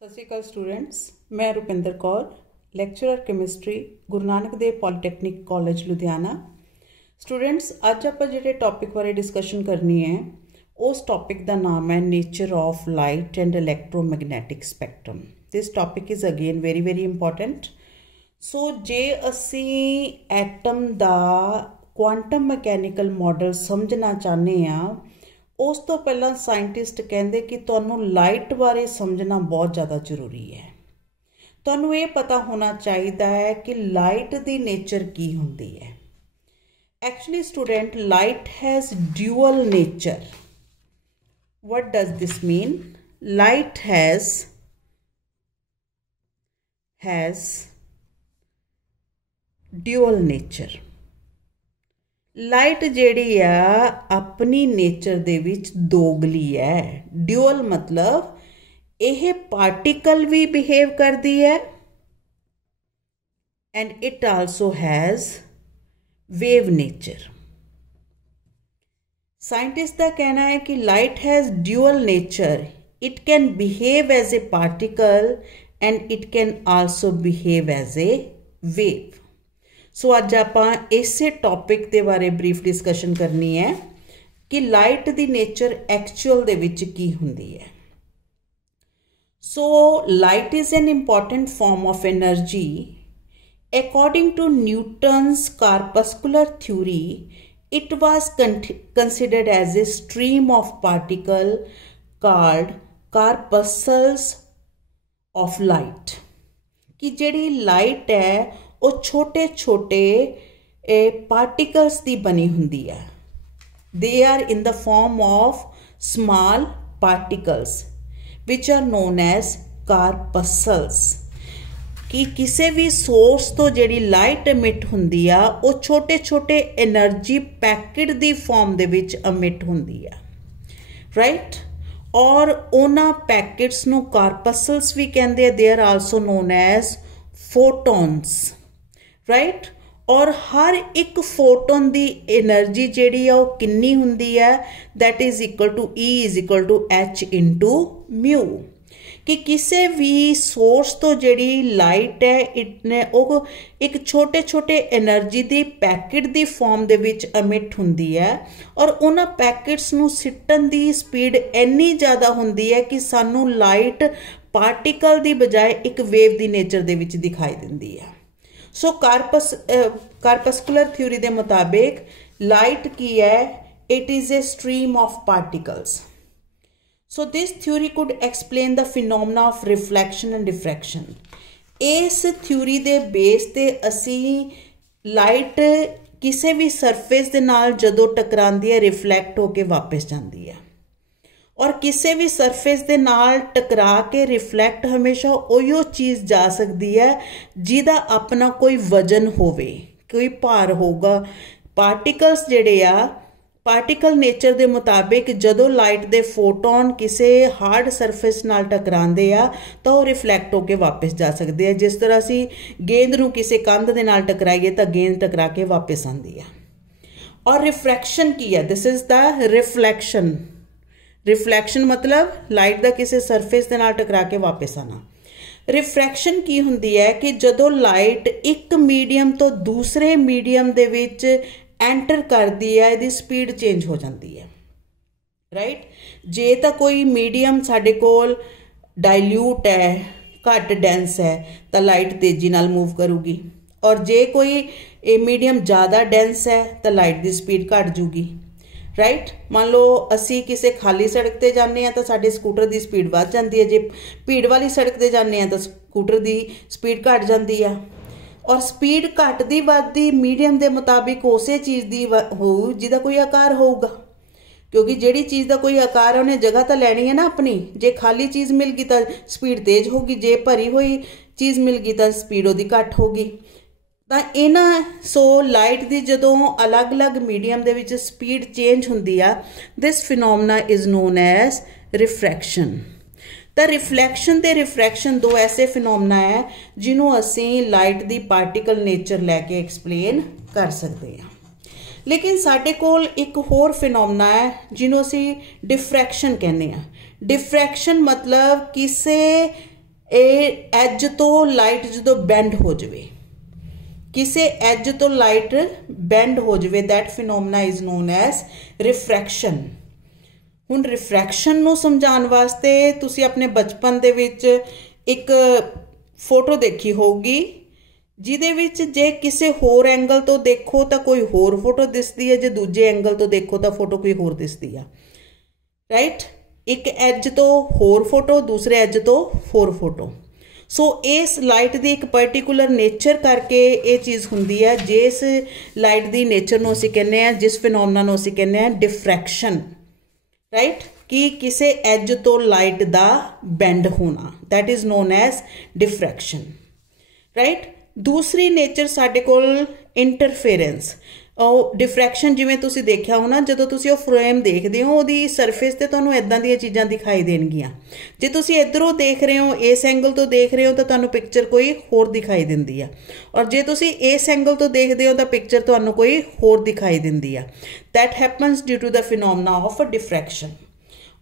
सत श्री अकाल स्टूडेंट्स, मैं Rupinder Kaur, lecturer chemistry Guru Nanak Dev polytechnic college Ludhiana. Students, अज आप जो टॉपिक बारे डिस्कशन करनी है उस टॉपिक का नाम है nature of light and electromagnetic spectrum. This topic is again very very important. So जे असी एटम का क्वांटम मैकेनिकल मॉडल समझना चाहते हैं, उस तो पहला साइंटिस्ट कहते कि तुहानूं लाइट बारे समझना बहुत ज़्यादा जरूरी है। तुहानूं ये पता होना चाहिए है कि लाइट की नेचर की होंदी है। Actually student, light has dual nature. What does this mean? Light has dual nature. Light जिहड़ी आ अपनी नेचर दे विच दोगली है। ड्यूअल मतलब यह पार्टिकल भी बिहेव करती है and it also has wave nature. Scientist का कहना है कि light has dual nature. It can behave as a particle and it can also behave as a wave. So अज आप इसे टॉपिक के बारे ब्रीफ डिस्कशन करनी है कि लाइट की नेचर एक्चुअल दे विच की हुंदी है। So light is an important form of energy. According to Newton's corpuscular theory, it was considered as a stream of particle called corpuscles of light। कि जिहड़ी लाइट है वो छोटे छोटे पार्टिकल्स की बनी हुंदी है। They are in the form of small particles which are known as corpuscles. कि किसी भी सोर्स तो जिहड़ी लाइट एमिट हुंदी आ वो छोटे छोटे energy packet the form they which emit हुंदी आ, राइट। और उन्हां पैकेट्स नूं कार्पसल्स भी कहंदे आ। They are also known as photons, right. और हर एक फोटोन की एनर्जी जिहड़ी आ वो कितनी हुंदी है? That is equal to E is equal to H into mu. कि किसी भी सोर्स तो जिहड़ी लाइट है इतने वो एक छोटे छोटे energy the packet the form they which emit हुंदी है। और उन्हां पैकेट्स नूं सिੱਟਣ दी स्पीड इन्नी ज़्यादा हुंदी है कि सानू लाइट पार्टिकल दी बजाय एक वेव दी नेचर दे विच दिखाई दिंदी है। सो कार्पस्कुलर थ्योरी के मुताबिक लाइट की है? It is a stream of particles. So this theory could explain the phenomena of reflection and diffraction. इस थ्योरी के बेस ते असी लाइट किसी भी सरफेस के नाल जदों टकरांदी है रिफ्लैक्ट होके वापस जाती है। और किसी भी सरफेस के नाल टकरा के रिफ्लैक्ट हमेशा उहियो चीज़ जा सकती है जिहदा अपना कोई वजन होवे, कोई भार होगा। पार्टिकल्स जिहड़े आ पार्टिकल नेचर के मुताबिक जदों लाइट दे फोटोन किसी हार्ड सरफेस नाल टकरांदे आ तो वो रिफ्लैक्ट होके वापस जा सकते हैं। जिस तरह असी गेंद नूं किसी कंध दे नाल टकराइए तो गेंद टकरा के वापस आती है। और रिफ्रैक्शन की है? This is the reflection. Reflection मतलब लाइट का किसी सरफेस के नाल टकरा के वापस आना। रिफ्रैक्शन की हुंदी है कि जदों लाइट एक मीडियम तो दूसरे मीडियम दे विच एंटर करती है, इसकी स्पीड चेंज हो जाती है, राइट। जे तो कोई मीडियम साडे कोल डाइल्यूट है, घट डेंस है, तो लाइट तेजी नाल मूव करूगी। और जे कोई मीडियम ज़्यादा डेंस है तो लाइट की स्पीड घट जूगी, राइट। मान लो असी किसी खाली सड़क पर जाने हैं तो साडे स्कूटर की स्पीड बढ़ जाती है। जे भीड़ वाली सड़क पर जाने हैं तो स्कूटर की स्पीड घट जाती है। और स्पीड घटती बढ़ती मीडियम के मुताबिक उस चीज़ की हो जिसका कोई आकार होगा, क्योंकि जिहड़ी चीज़ का कोई आकार है उन्हें जगह तो लैनी है ना अपनी। जे खाली चीज़ मिल गई तो स्पीड तेज होगी, जे भरी हुई चीज़ मिल गई तो स्पीड उहदी घट होगी। तो इन्हां सो लाइट की जदों अलग अलग मीडियम दे विच स्पीड चेंज हुंदी आ, this phenomena is known as refraction. तो रिफ्लैक्शन ते रिफ्रैक्शन दो ऐसे फिनोमिना है जिन्हों असी लाइट की पार्टिकल नेचर लैके एक्सप्लेन कर सकते हैं। लेकिन साडे कोल एक होर फिनोमिना है जिन्हों असी डिफ्रैक्शन कहने। डिफ्रैक्शन मतलब किसी ਇਹ ਐਜ ਤੋਂ ਲਾਈਟ ਜਦੋਂ ਬੈਂਡ ਹੋ ਜਾਵੇ, ਕਿਸੇ ਐਜ ਤੋਂ ਲਾਈਟ ਬੈਂਡ ਹੋ ਜਾਵੇ, that phenomena is known as refraction. ਹੁਣ ਰਿਫਰੈਕਸ਼ਨ ਨੂੰ ਸਮਝਾਉਣ ਵਾਸਤੇ ਤੁਸੀਂ ਆਪਣੇ ਬਚਪਨ ਦੇ ਵਿੱਚ ਇੱਕ ਫੋਟੋ ਦੇਖੀ ਹੋਊਗੀ, ਜਿਹਦੇ ਵਿੱਚ ਜੇ ਕਿਸੇ ਹੋਰ ਐਂਗਲ ਤੋਂ ਦੇਖੋ ਤਾਂ ਕੋਈ ਹੋਰ ਫੋਟੋ ਦਿਸਦੀ ਹੈ, ਜੇ ਦੂਜੇ ਐਂਗਲ ਤੋਂ ਦੇਖੋ ਤਾਂ ਫੋਟੋ ਕੋਈ ਹੋਰ ਦਿਸਦੀ ਆ, ਰਾਈਟ। ਇੱਕ ਐਜ ਤੋਂ ਹੋਰ ਫੋਟੋ, ਦੂਸਰੇ ਐਜ ਤੋਂ ਹੋਰ ਫੋਟੋ। ਸੋ ਇਸ ਲਾਈਟ ਦੀ ਇੱਕ ਪਰਟੀਕੂਲਰ ਨੇਚਰ ਕਰਕੇ ਇਹ ਚੀਜ਼ ਹੁੰਦੀ ਹੈ, ਜਿਸ ਲਾਈਟ ਦੀ ਨੇਚਰ ਨੂੰ ਅਸੀਂ ਕਹਿੰਦੇ ਹਾਂ, ਜਿਸ ਫਿਨੋਮਨਾ ਨੂੰ ਅਸੀਂ ਕਹਿੰਦੇ ਹਾਂ ਡਿਫਰੈਕਸ਼ਨ, ਰਾਈਟ, ਕਿ ਕਿਸੇ ਐਜ ਤੋਂ ਲਾਈਟ ਦਾ ਬੈਂਡ ਹੋਣਾ, that is known as diffraction, right. दूसरी नेचर साडे कोल इंटरफेरेंस। डिफ्रैक्शन जिवें तुसीं देखिया हो ना, जदों तुसीं ओह फ्रेम देखदे हो, ओहदी सरफेस ते तुहानूं इदां दीयां चीज़ां दिखाई देणगीਆਂ। जे तुसीं इधरों देख रहे हो, इस एंगल तो देख रहे हो, तो तुहानूं पिक्चर कोई होर दिखाई दिंदी है, और जे तुसीं इस एंगल तो देखदे हो तो पिक्चर तुहानूं कोई होर दिखाई दिंदी है। That happens due to the phenomena of diffraction.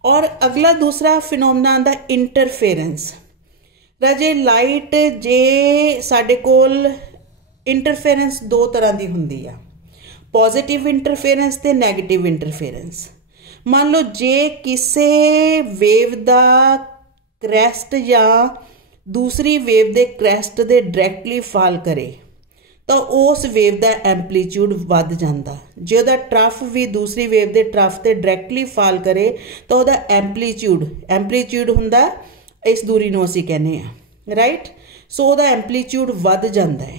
और अगला दूसरा फिनोमेना आंदा इंटरफेरेंस। राजे लाइट जे साडे कोल इंटरफेरेंस दो तरह की हुंदी है, पॉजिटिव इंटरफेरेंस ते नैगेटिव इंटरफेरेंस। मान लो जे किसी वेव का क्रैस्ट या दूसरी वेव के क्रैस्ट दे डायरैक्टली फॉल करे तो उस वेव का एंपलीट्यूड वध जाता। जे उहदा ट्रफ भी दूसरी वेव के ट्रफ से डायरैक्टली फॉल करे तो उहदा एंपलीट्यूड हुंदा इस दूरी नूं असीं कहने आ, राइट। सो उहदा एंपलीट्यूड वध जाता है,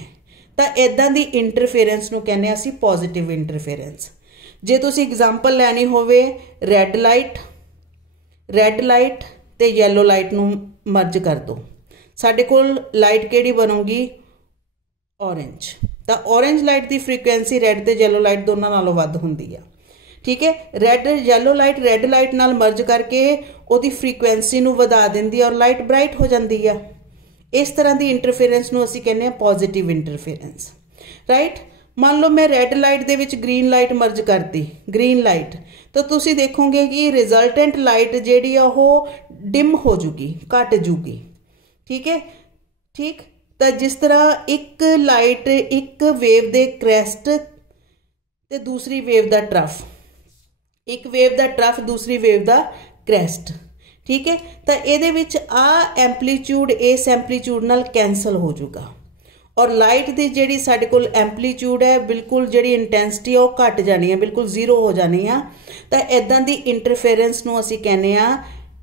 तो इदां दी इंटरफेरेंस नूं कहने असीं पॉजिटिव इंटरफेरेंस। जे तुसीं एग्जाम्पल लैनी होवे रैड लाइट ते येलो लाइट नूं मर्ज कर दो, साडे कोल लाइट किहड़ी बनूगी, ऑरेंज। तो ऑरेंज लाइट की फ्रीकुएंसी रैड ते येलो लाइट दोनों नालों वध हुंदी है, ठीक है। येलो लाइट रैड लाइट नाल मर्ज करके उहदी फ्रीकुएंसी नूं वधा दिंदी है और लाइट ब्राइट हो जाती है। इस तरह की इंटरफेरेंस नूं असीं कहने पॉजिटिव इंटरफेरेंस, राइट। मान लो मैं रैड लाइट दे विच ग्रीन लाइट मर्ज करती, ग्रीन लाइट, तो तुसीं देखोगे कि रिजल्टेंट लाइट जिहड़ी आ ओह डिम हो जूगी, घट जूगी, ठीक है, ठीक। तो जिस तरह एक लाइट एक वेव दे क्रैस्ट ते दूसरी वेव दा ट्रफ, एक वेव दा ट्रफ दूसरी वेव दा क्रैस्ट, ठीक है। तो ये विच आ एंपलीट्यूड इस एंपलीट्यूड नाल कैंसल हो जाऊगा, और लाइट की जिहड़ी साडे कोल एंपलीट्यूड है बिल्कुल जिहड़ी इंटेंसिटी है वह घट जानी है, बिल्कुल जीरो हो जानी है। तो इदां दी इंटरफेरेंस नूं असीं कहने आ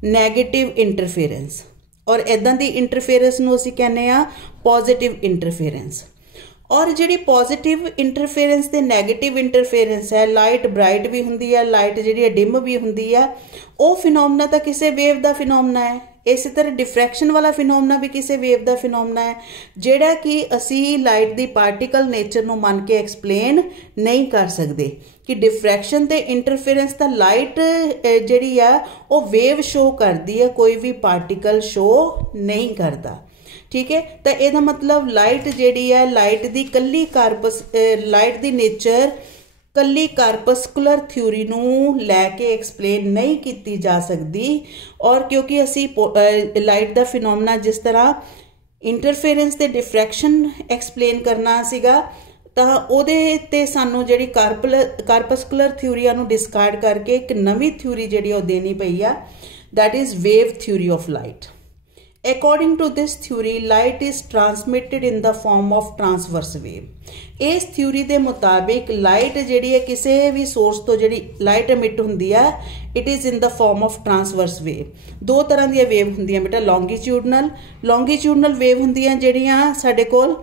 नैगेटिव इंटरफेरेंस, और इदां दी इंटरफेरेंस नूं असीं कहने आ पॉजिटिव इंटरफेरेंस। और जिहड़ी पॉजिटिव इंटरफेरेंस ते नैगेटिव इंटरफेरेंस है, लाइट ब्राइट भी हुंदी है, लाइट जिहड़ी डिम भी हुंदी है, वो फिनोमेना तो किसी वेव का फिनोमेना है। इस तरह डिफ्रैक्शन वाला फिनोमेना भी किसी वेव का फिनोमेना है, जिहड़ा कि असी लाइट की पार्टिकल नेचर नूं मन के एक्सप्लेन नहीं कर सकते कि डिफ्रैक्शन ते इंटरफेरेंस तो लाइट जिहड़ी आ वो वेव शो करती है, कोई भी पार्टिकल शो नहीं करता, ठीक है। तो यह मतलब लाइट जिहड़ी है, लाइट की कल्ली लाइट की नेचर कल्ली कार्पस्कुलर थ्योरी नूं लैके एक्सप्लेन नहीं की जा सकती। और क्योंकि असी लाइट का फिनोमेना जिस तरह इंटरफेरेंस ते डिफ्रैक्शन एक्सप्लेन करना सीगा, तां उहदे ते सानू जिहड़ी कार्पस्कुलर थ्योरियां नूं डिस्कार्ड करके एक नवी थ्योरी जिहड़ी ओह देनी पई आ, that is wave theory of light. According to this theory, light is transmitted in the form of transverse wave। इस थ्योरी के मुताबिक लाइट जिहड़ी है किसी भी सोर्स तो जिहड़ी लाइट एमिट हुंदी है, it is in the form of transverse wave. दो तरह दी वेव हुंदियां बेटा, लॉन्गीट्यूडनल वेव हुंदियां जिहड़ियां साडे कोल